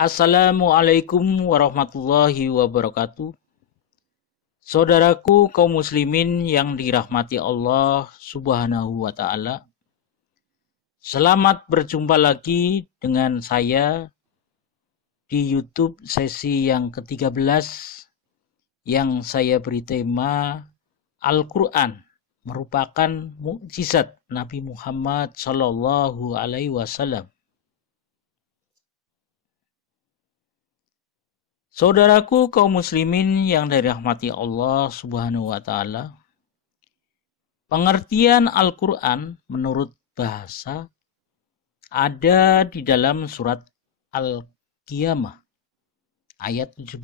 Assalamualaikum warahmatullahi wabarakatuh. Saudaraku kaum muslimin yang dirahmati Allah Subhanahu wa taala. Selamat berjumpa lagi dengan saya di YouTube sesi yang ke-13 yang saya beri tema Al-Qur'an merupakan mukjizat Nabi Muhammad sallallahu alaihi wasallam. Saudaraku kaum muslimin yang dirahmati Allah Subhanahu wa taala, pengertian Al-Qur'an menurut bahasa ada di dalam surat Al-Qiyamah ayat 17.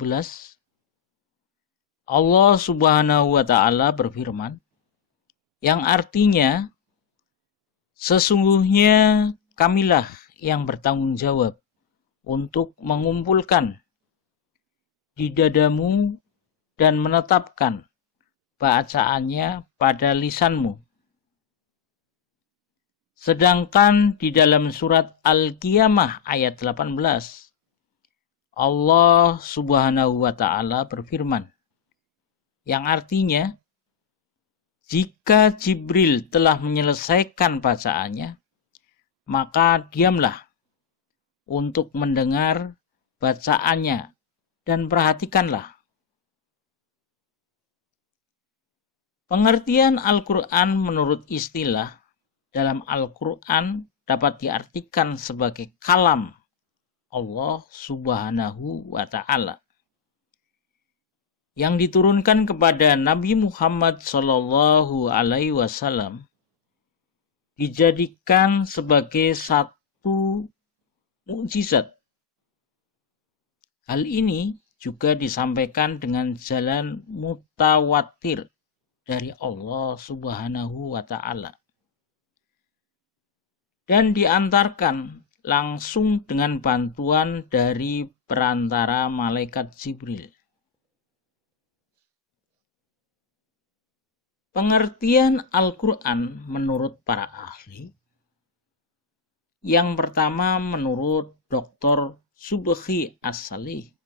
Allah Subhanahu wa taala berfirman yang artinya sesungguhnya kamilah yang bertanggung jawab untuk mengumpulkan di dadamu dan menetapkan bacaannya pada lisanmu. Sedangkan di dalam surat Al-Qiyamah ayat 18, Allah Subhanahu wa taala berfirman yang artinya jika Jibril telah menyelesaikan bacaannya, maka diamlah untuk mendengar bacaannya dan perhatikanlah. Pengertian Al-Qur'an menurut istilah dalam Al-Qur'an dapat diartikan sebagai kalam Allah Subhanahu wa taala yang diturunkan kepada Nabi Muhammad sallallahu alaihi wasallam, dijadikan sebagai satu mukjizat. Hal ini juga disampaikan dengan jalan mutawatir dari Allah Subhanahu wa taala dan diantarkan langsung dengan bantuan dari perantara malaikat Jibril. Pengertian Al-Qur'an menurut para ahli, yang pertama menurut Dr. Subhi As-Salih,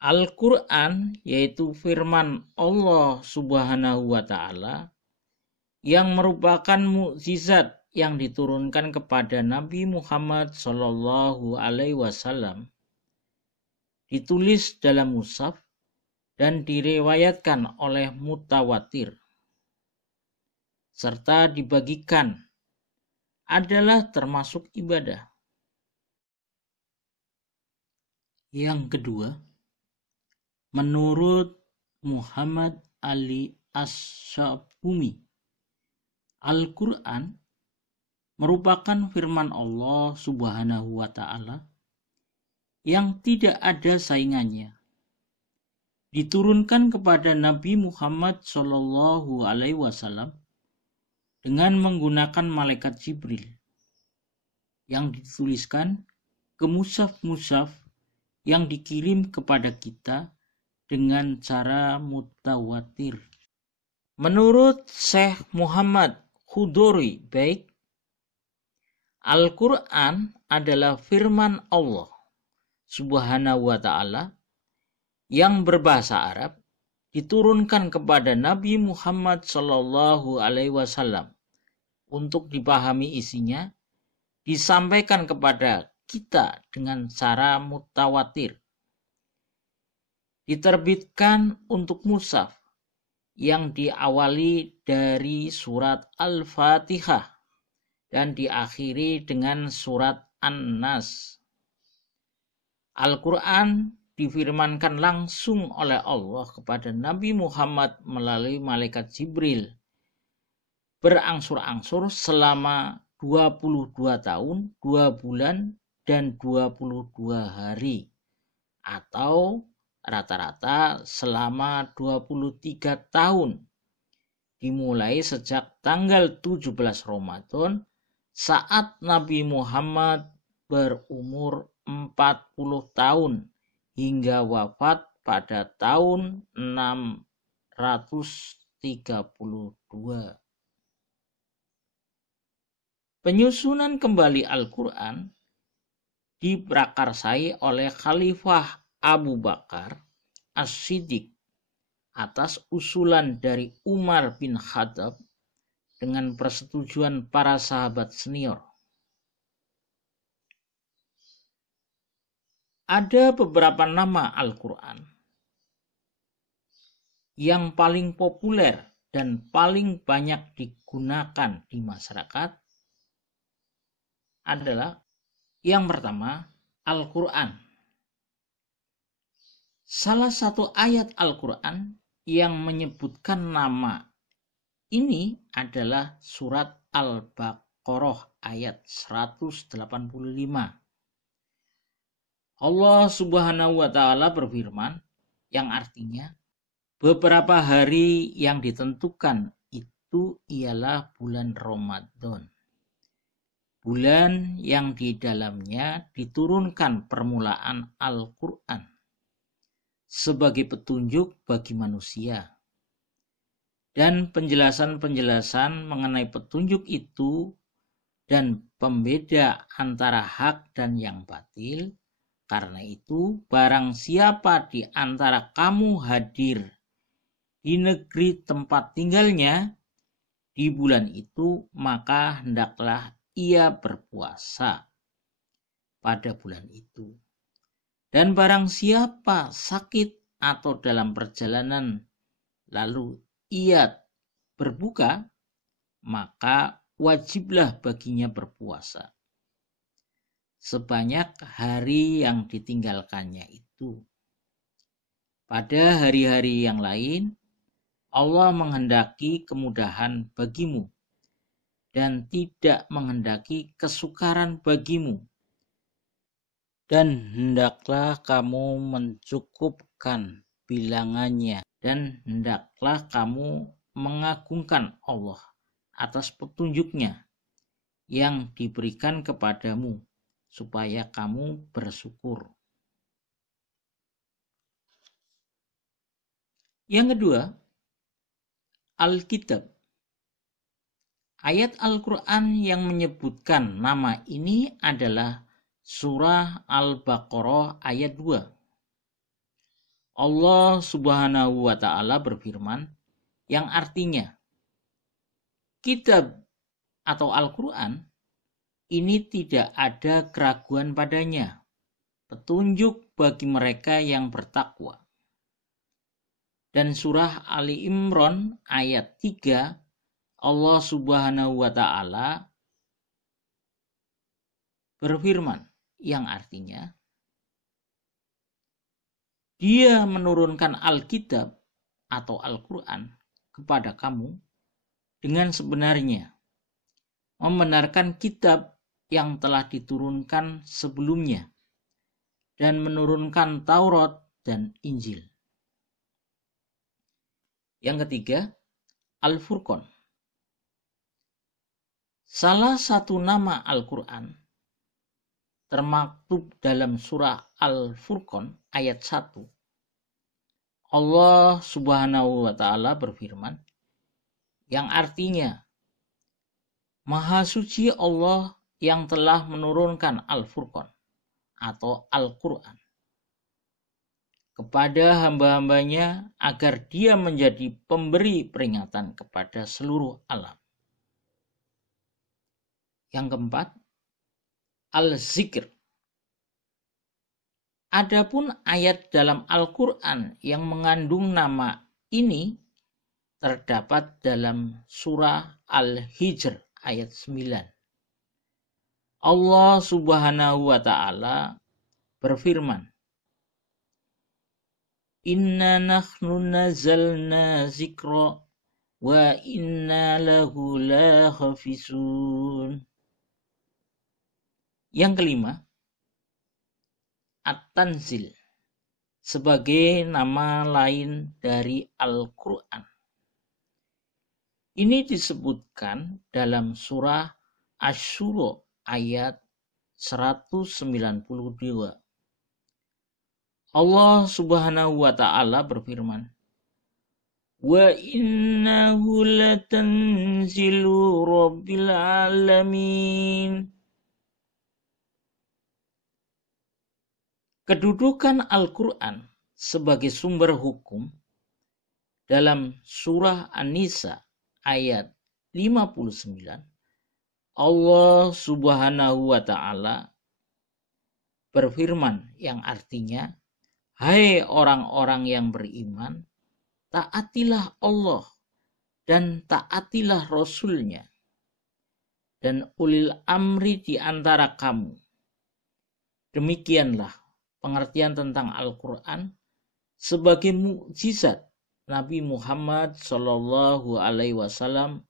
Al-Qur'an yaitu firman Allah Subhanahu wa taala yang merupakan mukjizat yang diturunkan kepada Nabi Muhammad sallallahu alaihi wasallam, ditulis dalam mushaf dan diriwayatkan oleh mutawatir serta dibagikan adalah termasuk ibadah. Yang kedua, menurut Muhammad Ali As-Sabuni, Al-Qur'an merupakan firman Allah Subhanahu wa taala yang tidak ada saingannya, diturunkan kepada Nabi Muhammad sallallahu alaihi wasallam dengan menggunakan malaikat Jibril yang dituliskan ke mushaf-mushaf yang dikirim kepada kita dengan cara mutawatir. Menurut Syekh Muhammad Khudori Baik, Al-Qur'an adalah firman Allah Subhanahu wa taala yang berbahasa Arab, diturunkan kepada Nabi Muhammad sallallahu alaihi wasallam untuk dipahami isinya, disampaikan kepada kita dengan cara mutawatir. Diterbitkan untuk mushaf yang diawali dari surat Al-Fatihah dan diakhiri dengan surat An-Nas. Al-Qur'an difirmankan langsung oleh Allah kepada Nabi Muhammad melalui malaikat Jibril berangsur-angsur selama 22 tahun, 2 bulan, dan 22 hari atau rata-rata selama 23 tahun dimulai sejak tanggal 17 Ramadan saat Nabi Muhammad berumur 40 tahun hingga wafat pada tahun 632. Penyusunan kembali Al-Qur'an diprakarsai oleh Khalifah Abu Bakar As-Siddiq atas usulan dari Umar bin Khattab dengan persetujuan para sahabat senior. Ada beberapa nama Al-Quran yang paling populer dan paling banyak digunakan di masyarakat adalah yang pertama, Al-Quran. Salah satu ayat Al-Quran yang menyebutkan nama ini adalah surat Al-Baqarah ayat 185. Allah Subhanahu wa Ta'ala berfirman, yang artinya beberapa hari yang ditentukan itu ialah bulan Ramadan, bulan yang di dalamnya diturunkan permulaan Al-Quran sebagai petunjuk bagi manusia. Dan penjelasan-penjelasan mengenai petunjuk itu dan pembeda antara hak dan yang batil. Karena itu, barang siapa di antara kamu hadir di negeri tempat tinggalnya di bulan itu, maka hendaklah ia berpuasa pada bulan itu. Dan barang siapa sakit atau dalam perjalanan lalu ia berbuka, maka wajiblah baginya berpuasa sebanyak hari yang ditinggalkannya itu. Pada hari-hari yang lain, Allah menghendaki kemudahan bagimu dan tidak menghendaki kesukaran bagimu. Dan hendaklah kamu mencukupkan bilangannya, dan hendaklah kamu mengagungkan Allah atas petunjuknya yang diberikan kepadamu, supaya kamu bersyukur. Yang kedua, Alkitab. Ayat Al-Quran yang menyebutkan nama ini adalah Surah Al-Baqarah ayat 2. Allah Subhanahu wa Ta'ala berfirman, yang artinya kitab atau Al-Quran ini tidak ada keraguan padanya, petunjuk bagi mereka yang bertakwa. Dan surah Ali Imran ayat 3, Allah Subhanahu wa Ta'ala berfirman, yang artinya Dia menurunkan Alkitab atau Al-Quran kepada kamu dengan sebenarnya, membenarkan kitab yang telah diturunkan sebelumnya, dan menurunkan Taurat dan Injil. Yang ketiga, Al-Furqan. Salah satu nama Al-Quran termaktub dalam surah Al-Furqan ayat 1. Allah Subhanahu wa Ta'ala berfirman, yang artinya Maha suci Allah yang telah menurunkan Al-Furqan atau Al-Quran kepada hamba-hambanya agar dia menjadi pemberi peringatan kepada seluruh alam. Yang keempat, Al-Zikr. Adapun ayat dalam Al-Quran yang mengandung nama ini terdapat dalam surah Al-Hijr ayat 9. Allah Subhanahu wa Ta'ala berfirman, Inna nahnu nazzalna zikra wa inna lahu lahafizun. Yang kelima, At-Tanzil sebagai nama lain dari Al-Quran. Ini disebutkan dalam surah Asy-Syura ayat 192. Allah Subhanahu wa Ta'ala berfirman, Wa innahu latanzilu rabbil alamin. Kedudukan Al-Quran sebagai sumber hukum dalam surah An-Nisa ayat 59, Allah Subhanahu wa Ta'ala berfirman yang artinya, hai orang-orang yang beriman, taatilah Allah dan taatilah Rasul-Nya dan ulil amri di antara kamu. Demikianlah pengertian tentang Al-Quran sebagai mukjizat Nabi Muhammad Shallallahu Alaihi Wasallam.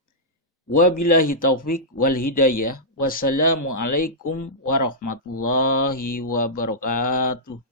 Wabillahi taufik wal hidayah. Wassalamualaikum warahmatullahi wabarakatuh.